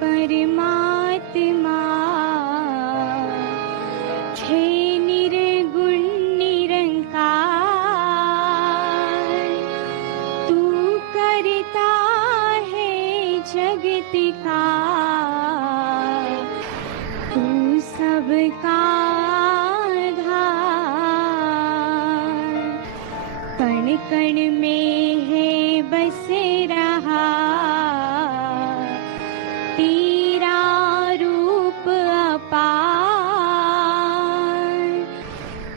परमात्मा छे निर्गुण निरंकार, तू करता है जगत का, तू सबका आधार। कण कण में है बस रहा तेरा रूप अपार।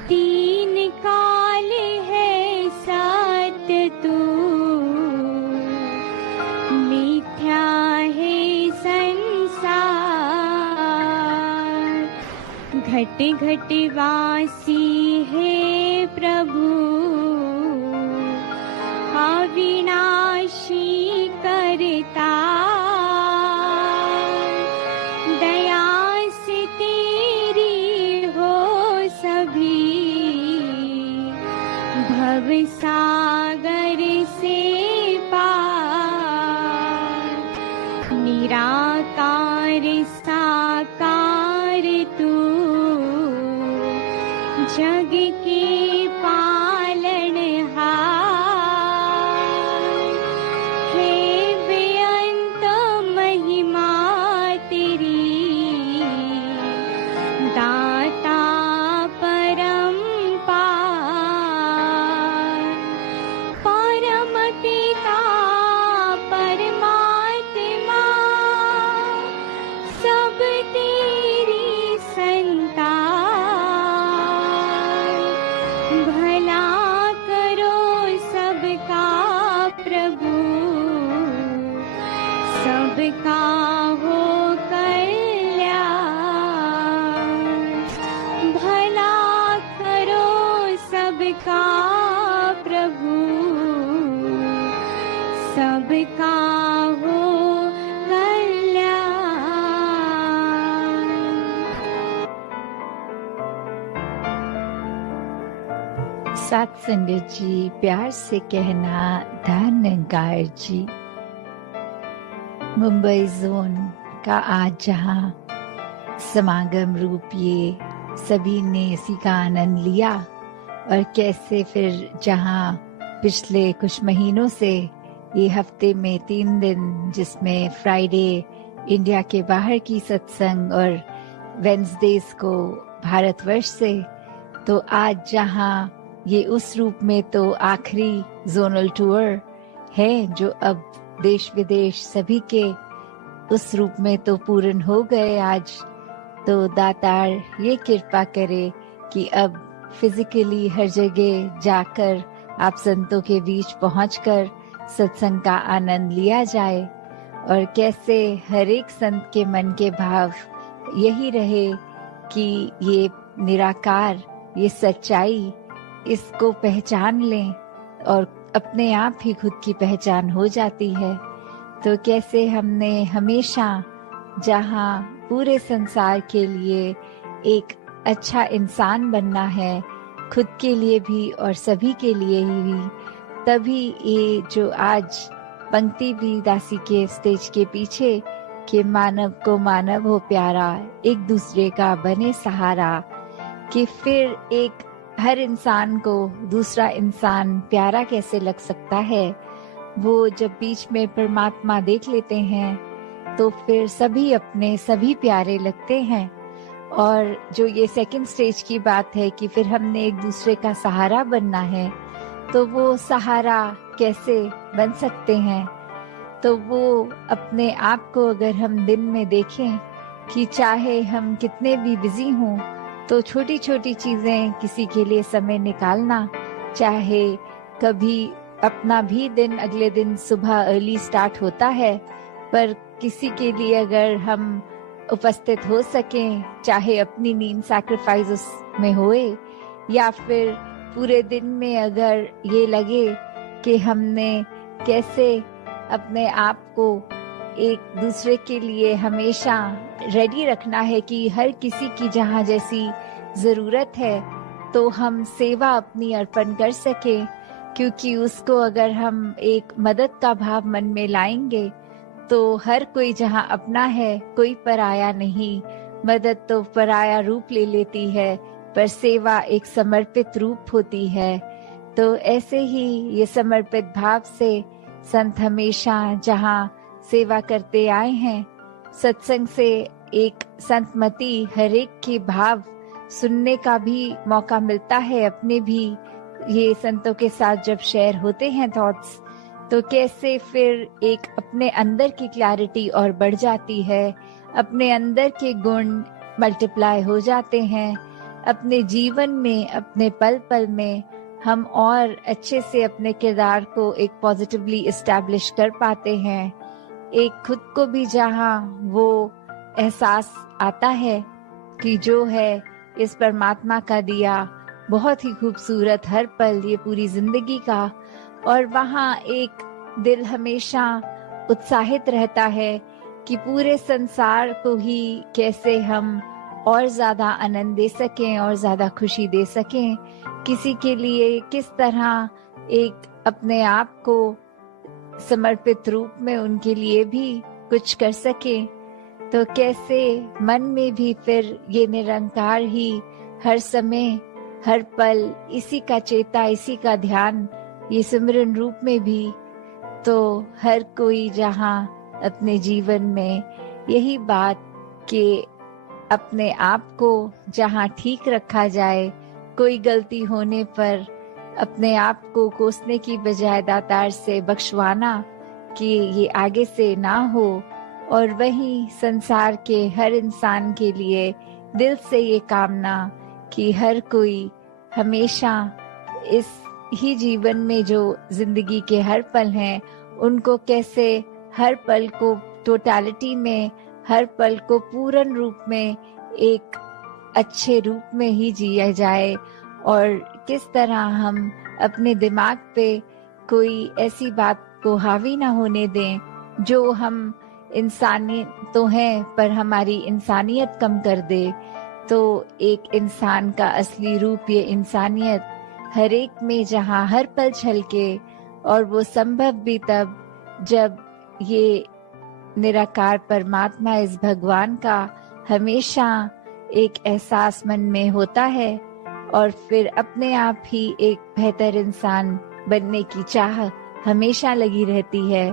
तीन काल है सत्य तू, मिथ्या है संसार। घट घट वासी है प्रभु, अविनाशी करता। दया से तेरी हो सभी, भव सागर से पार। निराकार साकार तू, जग के पालनहार। हे बेअंत महिमा तेरी, दाता परम्पार। परम पिता परमात्मा, सब तेरी संतान। भला करो सबका प्रभु, सबका हो कल्याण। भला करो सबका प्रभु, सबका हो कल्याण। सात संडे जी, प्यार से कहना धन्यकार जी। मुंबई जोन का आज जहाँ समागम रूप ये सभी ने इसी का आनंद लिया, और कैसे फिर जहाँ पिछले कुछ महीनों से ये हफ्ते में 3 दिन, जिसमें फ्राइडे इंडिया के बाहर की सत्संग और वेंसडेज को भारतवर्ष से, तो आज जहाँ ये उस रूप में तो आखिरी जोनल टूर है जो अब देश विदेश सभी के उस रूप में तो पूर्ण हो गए आज। तो दातार ये कृपा करे कि अब फिजिकली हर जगह जाकर आप संतों के बीच पहुंचकर सत्संग का आनंद लिया जाए, और कैसे हर एक संत के मन के भाव यही रहे कि ये निराकार, ये सच्चाई, इसको पहचान लें और अपने आप ही खुद की पहचान हो जाती है। तो कैसे हमने हमेशा जहाँ पूरे संसार के लिए एक अच्छा इंसान बनना है, खुद के लिए भी और सभी के लिए ही, तभी ये जो आज पंक्ति भी दासी के स्टेज के पीछे कि मानव को मानव हो प्यारा, एक दूसरे का बने सहारा, कि फिर एक हर इंसान को दूसरा इंसान प्यारा कैसे लग सकता है। वो जब बीच में परमात्मा देख लेते हैं तो फिर सभी अपने सभी प्यारे लगते हैं। और जो ये सेकंड स्टेज की बात है कि फिर हमने एक दूसरे का सहारा बनना है, तो वो सहारा कैसे बन सकते हैं। तो वो अपने आप को अगर हम दिन में देखें कि चाहे हम कितने भी बिजी हों, तो छोटी छोटी चीजें किसी के लिए समय निकालना, चाहे कभी अपना भी दिन अगले दिन सुबह अर्ली स्टार्ट होता है, पर किसी के लिए अगर हम उपस्थित हो सकें, चाहे अपनी नींद सैक्रिफाइस उसमें होए, या फिर पूरे दिन में अगर ये लगे कि हमने कैसे अपने आप को एक दूसरे के लिए हमेशा रेडी रखना है कि हर किसी की जहाँ जैसी जरूरत है तो हम सेवा अपनी अर्पण कर सके, क्योंकि उसको अगर हम एक मदद का भाव मन में लाएंगे तो हर कोई जहाँ अपना है, कोई पराया नहीं। मदद तो पराया रूप ले लेती है, पर सेवा एक समर्पित रूप होती है। तो ऐसे ही ये समर्पित भाव से संत हमेशा जहाँ सेवा करते आए हैं, सत्संग से एक संतमति हर एक के भाव सुनने का भी मौका मिलता है। अपने भी ये संतों के साथ जब शेयर होते हैं थॉट्स, तो कैसे फिर एक अपने अंदर की क्लैरिटी और बढ़ जाती है, अपने अंदर के गुण मल्टीप्लाई हो जाते हैं। अपने जीवन में, अपने पल पल में हम और अच्छे से अपने किरदार को एक पॉजिटिवली एस्टैब्लिश कर पाते हैं। एक खुद को भी जहाँ वो एहसास आता है कि जो है इस परमात्मा का दिया बहुत ही खूबसूरत हर पल, ये पूरी जिंदगी का, और वहाँ एक दिल हमेशा उत्साहित रहता है कि पूरे संसार को ही कैसे हम और ज्यादा आनंद दे सकें और ज्यादा खुशी दे सकें, किसी के लिए किस तरह एक अपने आप को समर्पित रूप में उनके लिए भी कुछ कर सके। तो कैसे मन में भी फिर ये निरंकार ही हर समय हर पल इसी का चेता, इसी का ध्यान, ये सिमरन रूप में भी। तो हर कोई जहाँ अपने जीवन में यही बात कि अपने आप को जहाँ ठीक रखा जाए, कोई गलती होने पर अपने आप को कोसने की बजाय दातार से बख्शवाना कि ये आगे से ना हो। और वही संसार के हर इंसान के लिए दिल से ये कामना कि हर कोई हमेशा इस ही जीवन में जो जिंदगी के हर पल हैं, उनको कैसे हर पल को टोटलिटी में, हर पल को पूर्ण रूप में एक अच्छे रूप में ही जिया जाए, और किस तरह हम अपने दिमाग पे कोई ऐसी बात को हावी ना होने दें जो हम इंसानियत तो हैं पर हमारी इंसानियत कम कर दे। तो एक इंसान का असली रूप ये इंसानियत हर एक में जहाँ हर पल छलके, और वो संभव भी तब जब ये निराकार परमात्मा, इस भगवान का हमेशा एक एहसास मन में होता है, और फिर अपने आप ही एक बेहतर इंसान बनने की चाह हमेशा लगी रहती है।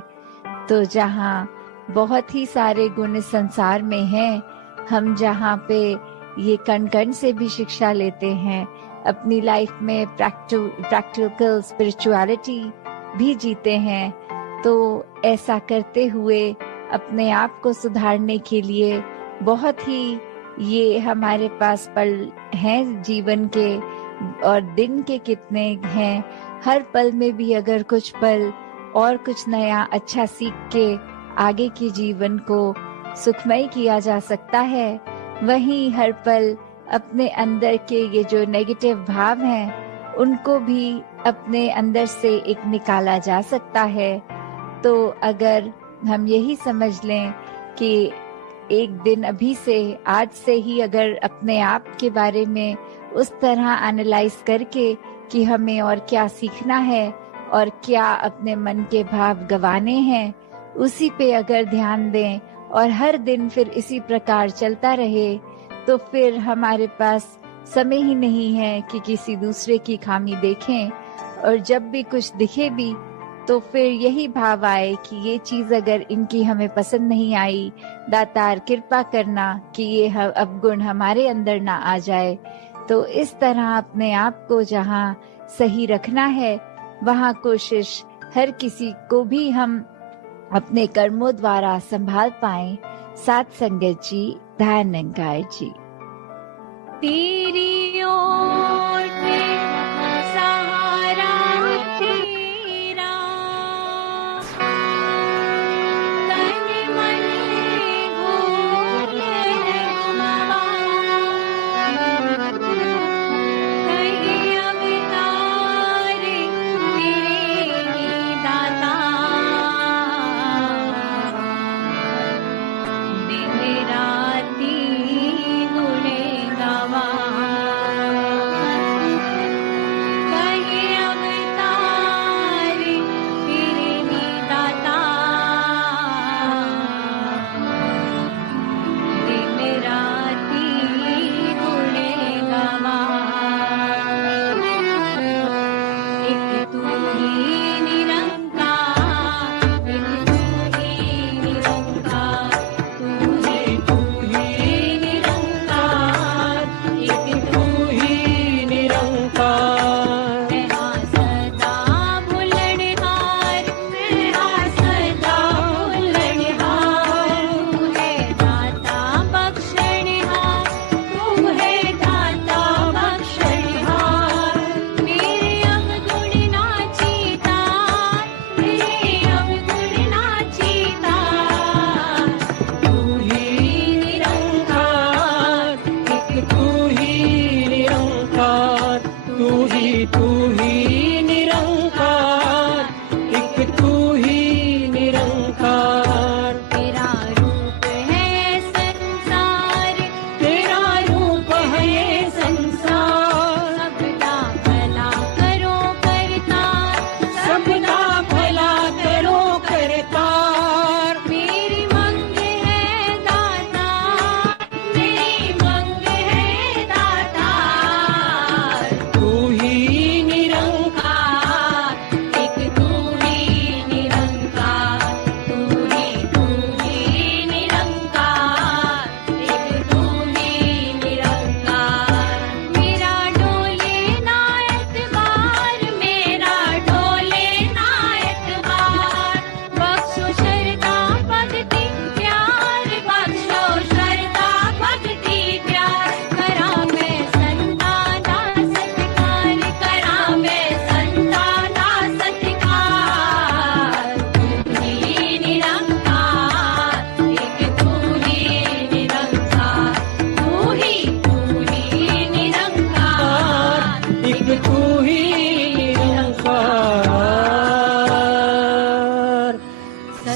तो जहाँ बहुत ही सारे गुण इस संसार में हैं, हम जहाँ पे ये कण कण से भी शिक्षा लेते हैं, अपनी लाइफ में प्रैक्टिकल स्पिरिचुअलिटी भी जीते हैं, तो ऐसा करते हुए अपने आप को सुधारने के लिए बहुत ही ये हमारे पास पल हैं जीवन के, और दिन के कितने हैं। हर पल में भी अगर कुछ पल और कुछ नया अच्छा सीख के आगे के जीवन को सुखमय किया जा सकता है, वहीं हर पल अपने अंदर के ये जो नेगेटिव भाव हैं उनको भी अपने अंदर से एक निकाला जा सकता है। तो अगर हम यही समझ लें कि एक दिन अभी से, आज से ही अगर अपने आप के बारे में उस तरह एनालाइज करके कि हमें और क्या सीखना है और क्या अपने मन के भाव गंवाने हैं, उसी पे अगर ध्यान दें और हर दिन फिर इसी प्रकार चलता रहे, तो फिर हमारे पास समय ही नहीं है कि किसी दूसरे की खामी देखें, और जब भी कुछ दिखे भी तो फिर यही भाव आए कि ये चीज अगर इनकी हमें पसंद नहीं आई, दातार कृपा करना कि ये अवगुण हमारे अंदर ना आ जाए। तो इस तरह अपने आप को जहाँ सही रखना है, वहाँ कोशिश हर किसी को भी हम अपने कर्मों द्वारा संभाल पाएं। साथ संगत जी, ध्यान निरंकार जी। तेरी ओर सहारा तेरा, तन मन घोर नवा, कहीं अवतार तेरे दाता, दिन राती गुण गावा।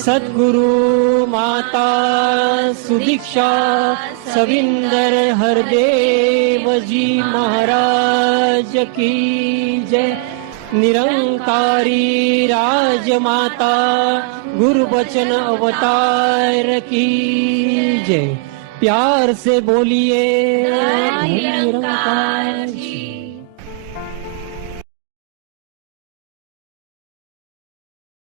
सद्गुरु माता सुदीक्षा सविंदर हरदेव जी महाराज की जय। निरंकारी राजमाता गुरुबचन अवतार की जय। प्यार से बोलिए निरंकार